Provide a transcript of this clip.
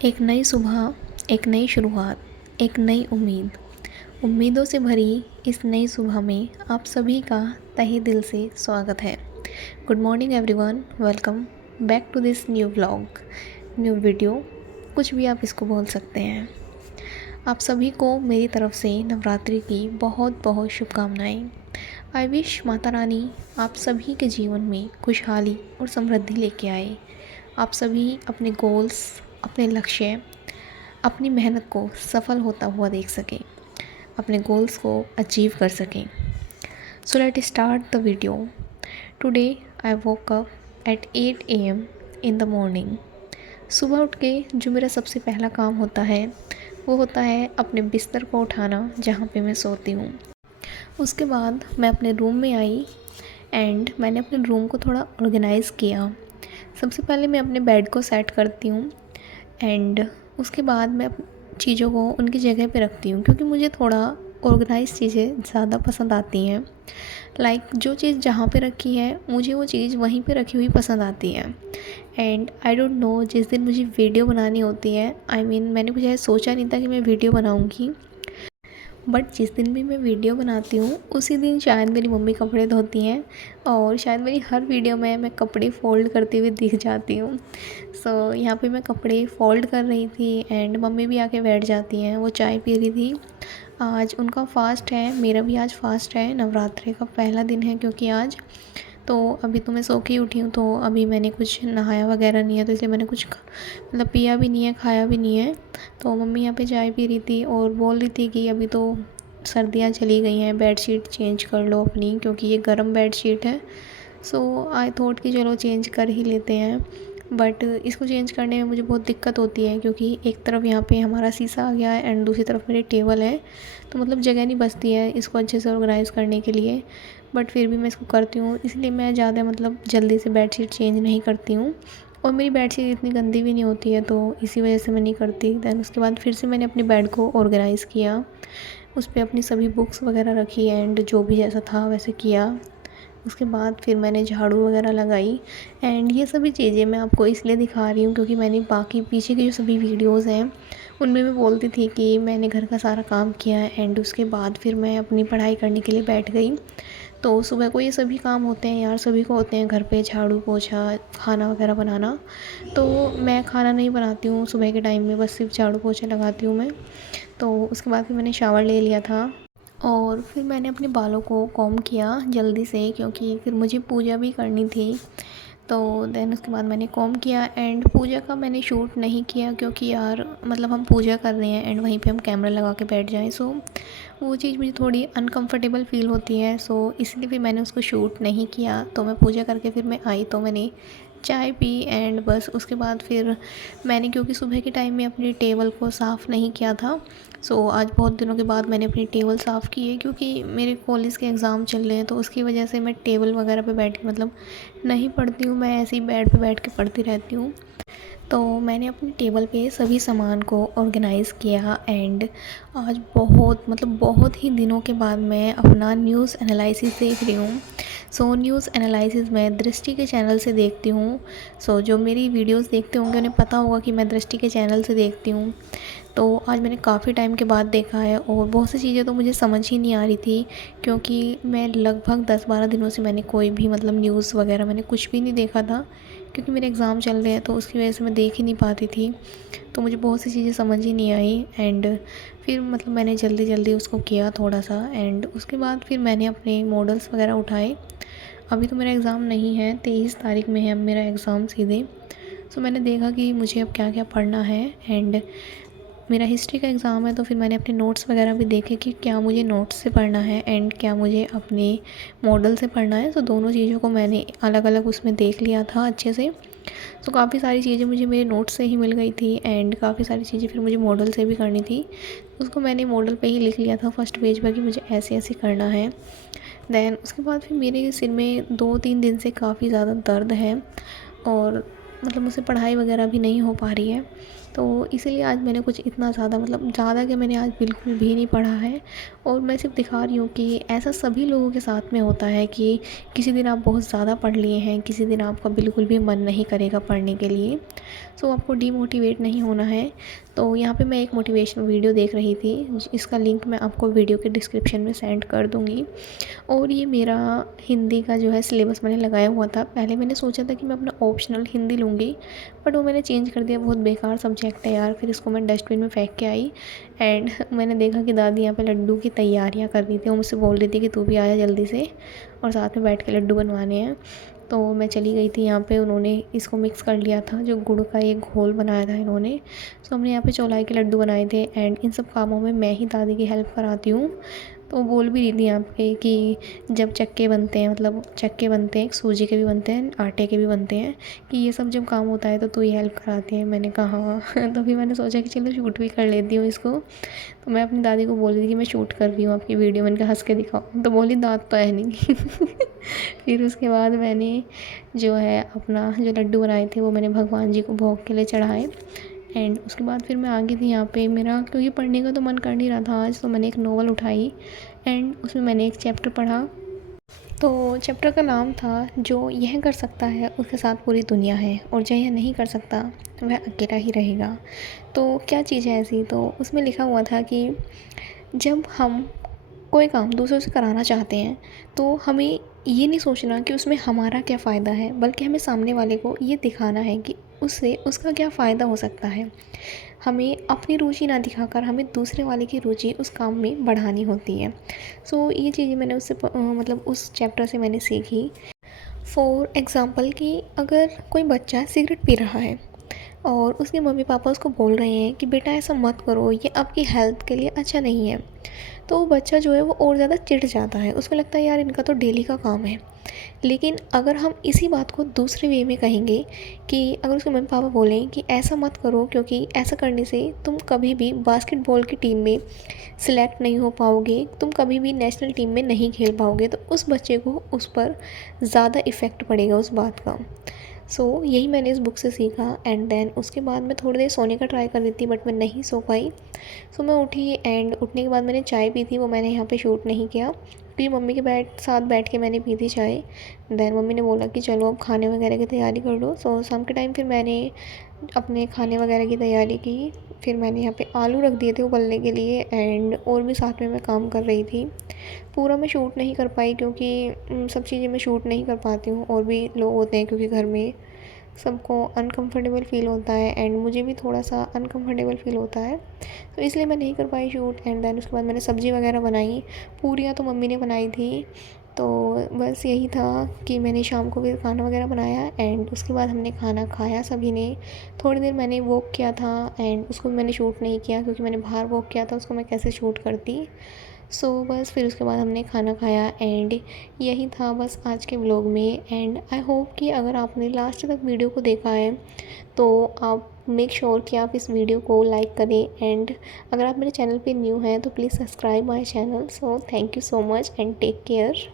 एक नई सुबह, एक नई शुरुआत, एक नई उम्मीद। उम्मीदों से भरी इस नई सुबह में आप सभी का तहे दिल से स्वागत है। Good morning everyone, welcome back to this new vlog, new video, कुछ भी आप इसको बोल सकते हैं। आप सभी को मेरी तरफ से नवरात्रि की बहुत बहुत शुभकामनाएं। आई विश माता रानी आप सभी के जीवन में खुशहाली और समृद्धि लेके आए। आप सभी अपने गोल्स, अपने लक्ष्य, अपनी मेहनत को सफल होता हुआ देख सकें, अपने गोल्स को अचीव कर सकें। So let start the video. Today I woke up at 8 AM in the morning. सुबह उठ के जो मेरा सबसे पहला काम होता है वो होता है अपने बिस्तर को उठाना जहाँ पे मैं सोती हूँ। उसके बाद मैं अपने रूम में आई एंड मैंने अपने रूम को थोड़ा ऑर्गेनाइज़ किया। सबसे पहले मैं अपने बेड को सेट करती हूँ एंड उसके बाद मैं चीज़ों को उनकी जगह पे रखती हूँ, क्योंकि मुझे थोड़ा ऑर्गेनाइज चीज़ें ज़्यादा पसंद आती हैं। लाइक जो चीज़ जहाँ पे रखी है मुझे वो चीज़ वहीं पे रखी हुई पसंद आती है। एंड आई डोंट नो, जिस दिन मुझे वीडियो बनानी होती है, मैंने कुछ ऐसा सोचा नहीं था कि मैं वीडियो बनाऊँगी, बट जिस दिन भी मैं वीडियो बनाती हूँ उसी दिन शायद मेरी मम्मी कपड़े धोती हैं और शायद मेरी हर वीडियो में मैं कपड़े फ़ोल्ड करते हुए दिख जाती हूँ। सो यहाँ पे मैं कपड़े फ़ोल्ड कर रही थी एंड मम्मी भी आके बैठ जाती हैं, वो चाय पी रही थी। आज उनका फ़ास्ट है, मेरा भी आज फ़ास्ट है, नवरात्रि का पहला दिन है क्योंकि आज। तो अभी तो मैं सो के ही उठी हूँ, तो अभी मैंने कुछ नहाया वगैरह नहीं है, तो इसलिए मैंने कुछ मतलब पिया भी नहीं है, खाया भी नहीं है। तो मम्मी यहाँ पे चाय पी रही थी और बोल रही थी कि अभी तो सर्दियाँ चली गई हैं, बेडशीट चेंज कर लो अपनी, क्योंकि ये गर्म बेडशीट है। सो आई थॉट कि चलो चेंज कर ही लेते हैं, बट इसको चेंज करने में मुझे बहुत दिक्कत होती है, क्योंकि एक तरफ यहाँ पे हमारा शीशा आ गया है एंड दूसरी तरफ मेरी टेबल है, तो मतलब जगह नहीं बचती है इसको अच्छे से ऑर्गेनाइज़ करने के लिए। बट फिर भी मैं इसको करती हूँ, इसलिए मैं ज़्यादा मतलब जल्दी से बेडशीट चेंज नहीं करती हूँ और मेरी बेडशीट इतनी गंदी भी नहीं होती है, तो इसी वजह से मैं नहीं करती। दैन उसके बाद फिर से मैंने अपने बेड को ऑर्गेनाइज़ किया, उस पर अपनी सभी बुक्स वगैरह रखी एंड जो भी जैसा था वैसे किया। उसके बाद फिर मैंने झाड़ू वगैरह लगाई एंड ये सभी चीज़ें मैं आपको इसलिए दिखा रही हूँ क्योंकि मैंने बाकी पीछे की जो सभी वीडियोज़ हैं उनमें मैं बोलती थी कि मैंने घर का सारा काम किया है एंड उसके बाद फिर मैं अपनी पढ़ाई करने के लिए बैठ गई। तो सुबह को ये सभी काम होते हैं यार, सभी को होते हैं घर पे, झाड़ू पोछा, खाना वगैरह बनाना। तो मैं खाना नहीं बनाती हूँ सुबह के टाइम में, बस सिर्फ झाड़ू पोछा लगाती हूँ मैं। तो उसके बाद फिर मैंने शावर ले लिया था और फिर मैंने अपने बालों को कॉम्ब किया जल्दी से, क्योंकि फिर मुझे पूजा भी करनी थी। तो देन उसके बाद मैंने कॉम्ब किया एंड पूजा का मैंने शूट नहीं किया, क्योंकि यार मतलब हम पूजा कर रहे हैं एंड वहीं पे हम कैमरा लगा के बैठ जाएं, सो वो चीज़ मुझे थोड़ी अनकंफर्टेबल फ़ील होती है। सो इसलिए फिर मैंने उसको शूट नहीं किया। तो मैं पूजा करके फिर मैं आई तो मैंने चाय पी एंड बस उसके बाद फिर मैंने, क्योंकि सुबह के टाइम में अपनी टेबल को साफ़ नहीं किया था, सो आज बहुत दिनों के बाद मैंने अपनी टेबल साफ़ की है, क्योंकि मेरे कॉलेज के एग्ज़ाम चल रहे हैं, तो उसकी वजह से मैं टेबल वगैरह पे बैठ के मतलब नहीं पढ़ती हूँ, मैं ऐसे ही बेड पे बैठ के पढ़ती रहती हूँ। तो मैंने अपनी टेबल पे सभी सामान को ऑर्गेनाइज़ किया एंड आज बहुत ही दिनों के बाद मैं अपना न्यूज़ एनालिसिस देख रही हूँ। सो न्यूज़ एनालिसिस मैं दृष्टि के चैनल से देखती हूँ। सो जो मेरी वीडियोस देखते होंगे उन्हें पता होगा कि मैं दृष्टि के चैनल से देखती हूँ। तो आज मैंने काफ़ी टाइम के बाद देखा है और बहुत सी चीज़ें तो मुझे समझ ही नहीं आ रही थी, क्योंकि मैं लगभग 10-12 दिनों से मैंने कोई भी मतलब न्यूज़ वगैरह मैंने कुछ भी नहीं देखा था, क्योंकि मेरे एग्ज़ाम चल रहे हैं, तो उसकी वजह से मैं देख ही नहीं पाती थी। तो मुझे बहुत सी चीज़ें समझ ही नहीं आई एंड फिर मतलब मैंने जल्दी जल्दी उसको किया थोड़ा सा एंड उसके बाद फिर मैंने अपने मॉडल्स वगैरह उठाए। अभी तो मेरा एग्ज़ाम नहीं है, 23 तारीख में है अब मेरा एग्ज़ाम सीधे। सो मैंने देखा कि मुझे अब क्या क्या पढ़ना है एंड मेरा हिस्ट्री का एग्ज़ाम है, तो फिर मैंने अपने नोट्स वगैरह भी देखे कि क्या मुझे नोट्स से पढ़ना है एंड क्या मुझे अपने मॉडल से पढ़ना है। तो दोनों चीज़ों को मैंने अलग अलग उसमें देख लिया था अच्छे से। तो काफ़ी सारी चीज़ें मुझे मेरे नोट्स से ही मिल गई थी एंड काफ़ी सारी चीज़ें फिर मुझे मॉडल से भी करनी थी। उसको मैंने मॉडल पे ही लिख लिया था फर्स्ट पेज पर कि मुझे ऐसे ऐसे करना है। दैन उसके बाद फिर मेरे सिर में 2-3 दिन से काफ़ी ज़्यादा दर्द है और मतलब मुझसे पढ़ाई वगैरह भी नहीं हो पा रही है। तो तो इसीलिए आज मैंने कुछ इतना ज़्यादा मतलब ज़्यादा क्या मैंने आज बिल्कुल भी नहीं पढ़ा है। और मैं सिर्फ दिखा रही हूँ कि ऐसा सभी लोगों के साथ में होता है कि किसी दिन आप बहुत ज़्यादा पढ़ लिए हैं, किसी दिन आपका बिल्कुल भी मन नहीं करेगा पढ़ने के लिए। सो आपको डीमोटिवेट नहीं होना है। तो यहाँ पे मैं एक मोटिवेशनल वीडियो देख रही थी, इसका लिंक मैं आपको वीडियो के डिस्क्रिप्शन में सेंड कर दूँगी। और ये मेरा हिंदी का जो है सिलेबस मैंने लगाया हुआ था। पहले मैंने सोचा था कि मैं अपना ऑप्शनल हिंदी लूँगी, बट वो मैंने चेंज कर दिया। बहुत बेकार सब्जेक्ट है यार। फिर इसको मैं डस्टबिन में फेंक के आई एंड मैंने देखा कि दादी यहाँ पे लड्डू की तैयारियाँ कर रही थी। वो मुझसे बोल रही थी कि तू भी आया जल्दी से और साथ में बैठ के लड्डू बनवाने हैं। तो मैं चली गई थी यहाँ पे। उन्होंने इसको मिक्स कर लिया था, जो गुड़ का एक घोल बनाया था इन्होंने। सो हमने यहाँ पे चौलाई के लड्डू बनाए थे एंड इन सब कामों में मैं ही दादी की हेल्प कराती हूँ। तो बोल भी रही थी यहाँ पे कि जब चक्के बनते हैं, मतलब चक्के बनते हैं, सूजी के भी बनते हैं, आटे के भी बनते हैं, कि ये सब जब काम होता है तो तू ही हेल्प कराती है। मैंने कहा हाँ। तो फिर मैंने सोचा कि चलो शूट भी कर लेती हूँ इसको। तो मैं अपनी दादी को बोल रही थी कि मैं शूट कर रही हूँ आपकी वीडियो। मैंने कहा हंस के दिखाओ, तो बोली दाँत तो है नहीं। फिर उसके बाद मैंने जो है अपना जो लड्डू बनाए थे वो मैंने भगवान जी को भोग के लिए चढ़ाए। एंड उसके बाद फिर मैं आ गई थी यहाँ पे। मेरा क्योंकि पढ़ने का तो मन कर नहीं रहा था आज, तो मैंने एक नॉवल उठाई एंड उसमें मैंने एक चैप्टर पढ़ा। तो चैप्टर का नाम था जो यह कर सकता है उसके साथ पूरी दुनिया है, और जो यह नहीं कर सकता वह अकेला ही रहेगा। तो क्या चीज़ है ऐसी? तो उसमें लिखा हुआ था कि जब हम कोई काम दूसरों से कराना चाहते हैं तो हमें ये नहीं सोचना कि उसमें हमारा क्या फ़ायदा है, बल्कि हमें सामने वाले को ये दिखाना है कि उससे उसका क्या फ़ायदा हो सकता है। हमें अपनी रुचि ना दिखाकर हमें दूसरे वाले की रुचि उस काम में बढ़ानी होती है। सो ये चीज़ें मैंने उससे मतलब उस चैप्टर से मैंने सीखी। फॉर एग्ज़ाम्पल कि अगर कोई बच्चा सिगरेट पी रहा है और उसके मम्मी पापा उसको बोल रहे हैं कि बेटा ऐसा मत करो, ये आपकी हेल्थ के लिए अच्छा नहीं है, तो वो बच्चा जो है वो और ज़्यादा चिढ़ जाता है। उसको लगता है यार इनका तो डेली का काम है। लेकिन अगर हम इसी बात को दूसरे वे में कहेंगे कि अगर उसके मम्मी पापा बोलें कि ऐसा मत करो क्योंकि ऐसा करने से तुम कभी भी बास्केटबॉल की टीम में सिलेक्ट नहीं हो पाओगे, तुम कभी भी नेशनल टीम में नहीं खेल पाओगे, तो उस बच्चे को उस पर ज़्यादा इफ़ेक्ट पड़ेगा उस बात का। यही मैंने इस बुक से सीखा। एंड देन उसके बाद मैं थोड़ी देर सोने का ट्राई कर रही थी, बट मैं नहीं सो पाई। मैं उठी एंड उठने के बाद मैंने चाय पी थी। वो मैंने यहाँ पे शूट नहीं किया क्योंकि मम्मी के साथ बैठ के मैंने पी थी चाय। देन मम्मी ने बोला कि चलो अब खाने वगैरह की तैयारी कर लो। शाम के टाइम फिर मैंने अपने खाने वगैरह की तैयारी की। फिर मैंने यहाँ पे आलू रख दिए थे उबलने के लिए एंड और भी साथ में मैं काम कर रही थी। पूरा मैं शूट नहीं कर पाई क्योंकि सब चीज़ें मैं शूट नहीं कर पाती हूँ। और भी लोग होते हैं क्योंकि घर में सबको अनकंफर्टेबल फ़ील होता है एंड मुझे भी थोड़ा सा अनकंफर्टेबल फ़ील होता है, तो इसलिए मैं नहीं कर पाई शूट। एंड देन उसके बाद मैंने सब्ज़ी वगैरह बनाई। पूरियाँ तो मम्मी ने बनाई थी। तो बस यही था कि मैंने शाम को फिर खाना वगैरह बनाया एंड उसके बाद हमने खाना खाया सभी ने। थोड़ी देर मैंने वॉक किया था एंड उसको मैंने शूट नहीं किया क्योंकि मैंने बाहर वॉक किया था, उसको मैं कैसे शूट करती। बस फिर उसके बाद हमने खाना खाया एंड यही था बस आज के व्लॉग में। एंड आई होप कि अगर आपने लास्ट तक वीडियो को देखा है तो आप मेक श्योर कि आप इस वीडियो को लाइक करें। एंड अगर आप मेरे चैनल पे न्यू हैं तो please subscribe my channel. Thank you so much and take care.